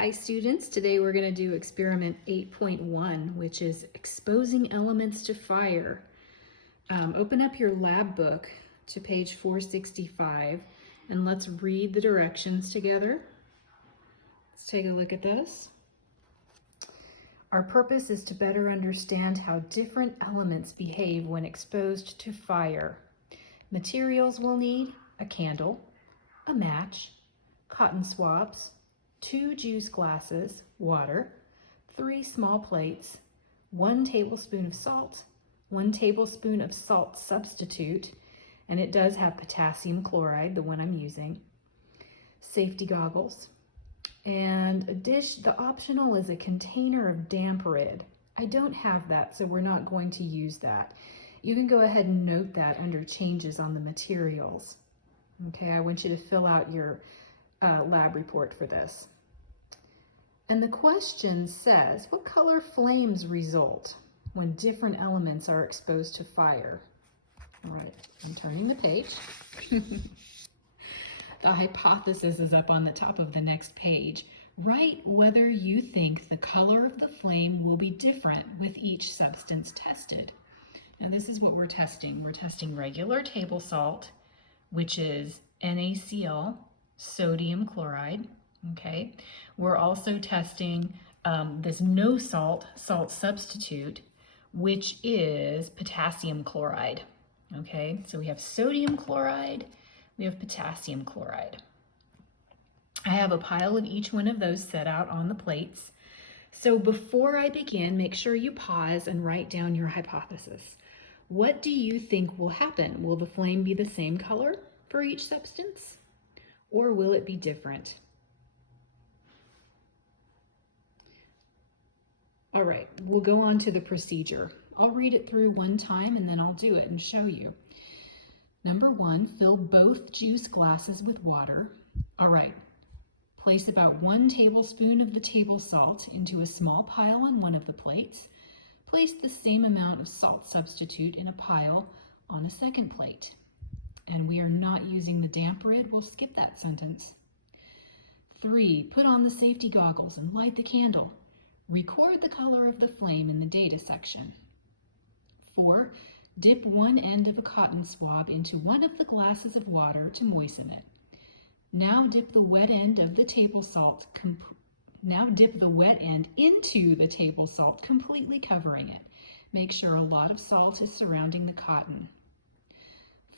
Hi students, today we're going to do experiment 8.1, which is exposing elements to fire. Open up your lab book to page 465 and let's read the directions together. Let's take a look at this. Our purpose is to better understand how different elements behave when exposed to fire. Materials we'll need: a candle, a match, cotton swabs, 2 juice glasses, water, 3 small plates, 1 tablespoon of salt, 1 tablespoon of salt substitute, and it does have potassium chloride, the one I'm using, safety goggles, and a dish. The optional is a container of damp rid. I don't have that, so we're not going to use that. You can go ahead and note that under changes on the materials. Okay, I want you to fill out your lab report for this. And the question says, what color flames result when different elements are exposed to fire? All right, I'm turning the page. The hypothesis is up on the top of the next page. Write whether you think the color of the flame will be different with each substance tested. Now this is what we're testing. We're testing regular table salt, which is NaCl, sodium chloride, okay? We're also testing this no salt substitute, which is potassium chloride, okay? So we have sodium chloride, we have potassium chloride. I have a pile of each one of those set out on the plates. So before I begin, make sure you pause and write down your hypothesis. What do you think will happen? Will the flame be the same color for each substance, or will it be different? All right, we'll go on to the procedure. I'll read it through one time and then I'll do it and show you. Number 1, fill both juice glasses with water. All right, place about 1 tablespoon of the table salt into a small pile on one of the plates. Place the same amount of salt substitute in a pile on a second plate. And we are not using the damp rid, we'll skip that sentence. 3, put on the safety goggles and light the candle. Record the color of the flame in the data section. 4, dip one end of a cotton swab into one of the glasses of water to moisten it. Now dip the wet end of the table salt into the table salt, completely covering it. Make sure a lot of salt is surrounding the cotton.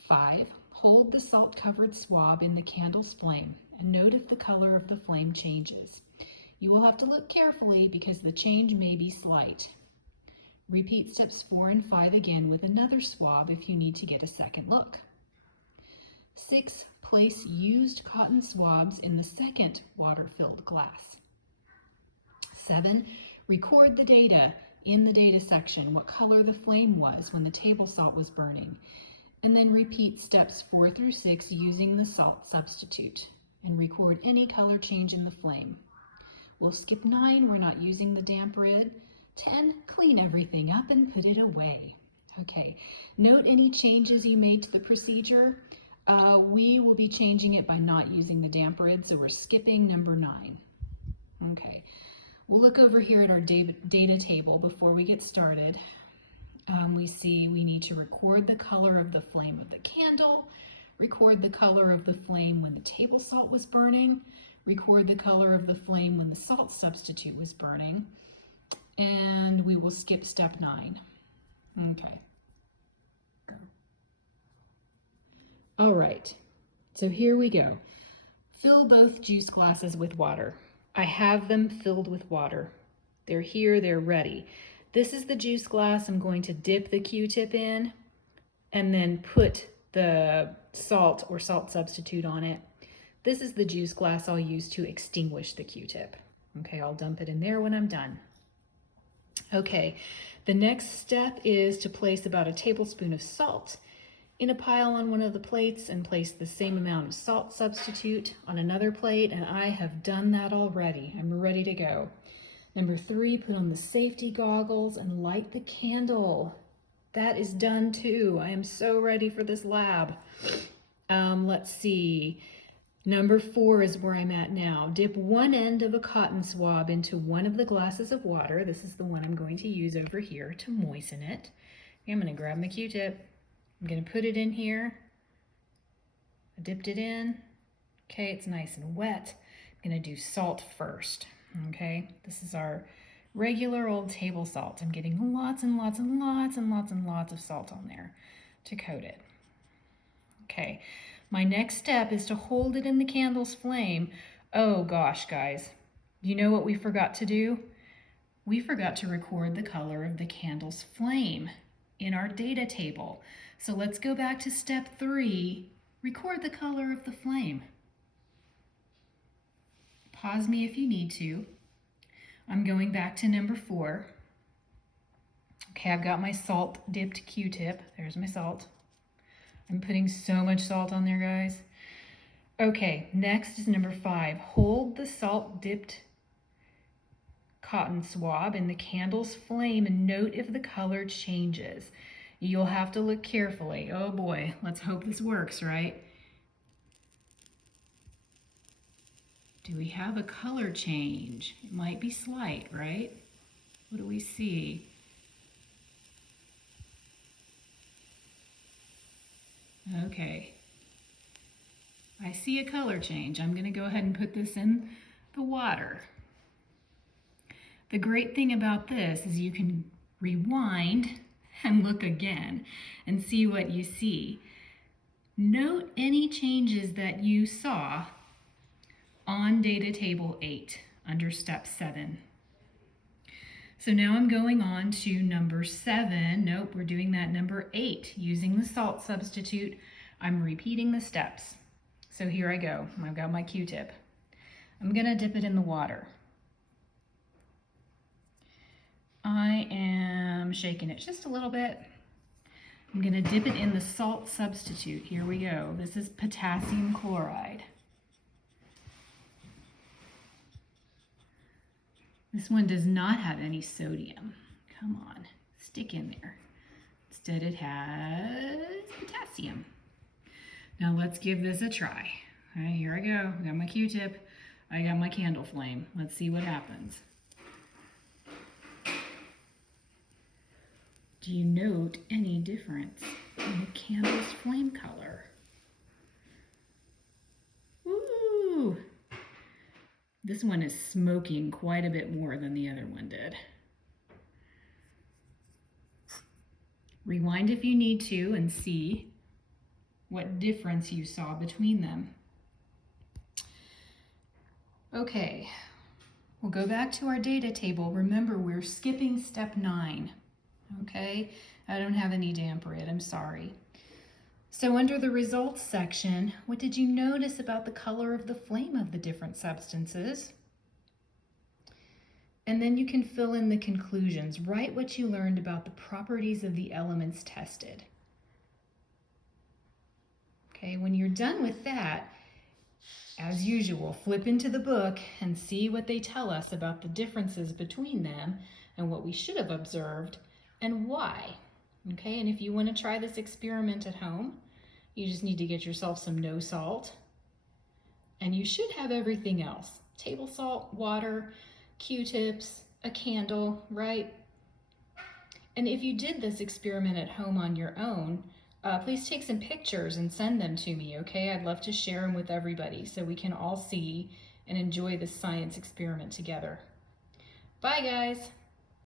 5, hold the salt-covered swab in the candle's flame and note if the color of the flame changes. You will have to look carefully because the change may be slight. Repeat steps 4 and 5 again with another swab if you need to get a second look. 6, place used cotton swabs in the second water-filled glass. 7, record the data in the data section, what color the flame was when the table salt was burning, and then repeat steps 4 through 6 using the salt substitute, and record any color change in the flame. We'll skip 9, we're not using the damp rid. 10, clean everything up and put it away. Okay, note any changes you made to the procedure. We will be changing it by not using the damp rid, so we're skipping number 9. Okay, we'll look over here at our data table before we get started. We see we need to record the color of the flame of the candle, record the color of the flame when the table salt was burning, record the color of the flame when the salt substitute was burning, and we will skip step 9. Okay. All right, so here we go. Fill both juice glasses with water. I have them filled with water. They're here, they're ready. This is the juice glass. I'm going to dip the Q-tip in and then put the salt or salt substitute on it. This is the juice glass I'll use to extinguish the Q-tip. Okay, I'll dump it in there when I'm done. Okay, the next step is to place about a tablespoon of salt in a pile on one of the plates and place the same amount of salt substitute on another plate, and I have done that already. I'm ready to go. Number 3, put on the safety goggles and light the candle. That is done too. I am so ready for this lab. Let's see. Number 4 is where I'm at now. Dip one end of a cotton swab into one of the glasses of water. This is the one I'm going to use over here to moisten it. I'm going to grab my Q-tip. I'm going to put it in here. I dipped it in. Okay, it's nice and wet. I'm going to do salt first. Okay, this is our regular old table salt. I'm getting lots and lots and lots and lots and lots of salt on there to coat it. Okay, my next step is to hold it in the candle's flame. Oh gosh, guys, you know what we forgot to do? We forgot to record the color of the candle's flame in our data table. So let's go back to step 3, record the color of the flame. Pause me if you need to. I'm going back to number 4. Okay, I've got my salt dipped Q-tip. There's my salt. I'm putting so much salt on there, guys. Okay, next is number 5. Hold the salt dipped cotton swab in the candle's flame and note if the color changes. You'll have to look carefully. Oh boy, let's hope this works, right? Do we have a color change? It might be slight, right? What do we see? Okay. I see a color change. I'm going to go ahead and put this in the water. The great thing about this is you can rewind and look again and see what you see. Note any changes that you saw on data table 8 under step 7. So now I'm going on to number 7. Nope, we're doing that number 8. Using the salt substitute, I'm repeating the steps. So here I go. I've got my Q-tip. I'm going to dip it in the water. I am shaking it just a little bit. I'm going to dip it in the salt substitute. Here we go. This is potassium chloride. This one does not have any sodium. Come on, stick in there. Instead it has potassium. Now let's give this a try. All right, here I go. I got my Q-tip. I got my candle flame. Let's see what happens. Do you note any difference in the candle's flame color? Ooh! This one is smoking quite a bit more than the other one did. Rewind if you need to and see what difference you saw between them. Okay, we'll go back to our data table. Remember, we're skipping step 9. Okay, I don't have any damper yet, I'm sorry. So under the results section, what did you notice about the color of the flame of the different substances? And then you can fill in the conclusions. Write what you learned about the properties of the elements tested. Okay, when you're done with that, as usual, flip into the book and see what they tell us about the differences between them and what we should have observed and why. Okay, and if you want to try this experiment at home, you just need to get yourself some no salt, and you should have everything else. Table salt, water, Q-tips, a candle, right? And if you did this experiment at home on your own, please take some pictures and send them to me, okay? I'd love to share them with everybody so we can all see and enjoy this science experiment together. Bye, guys.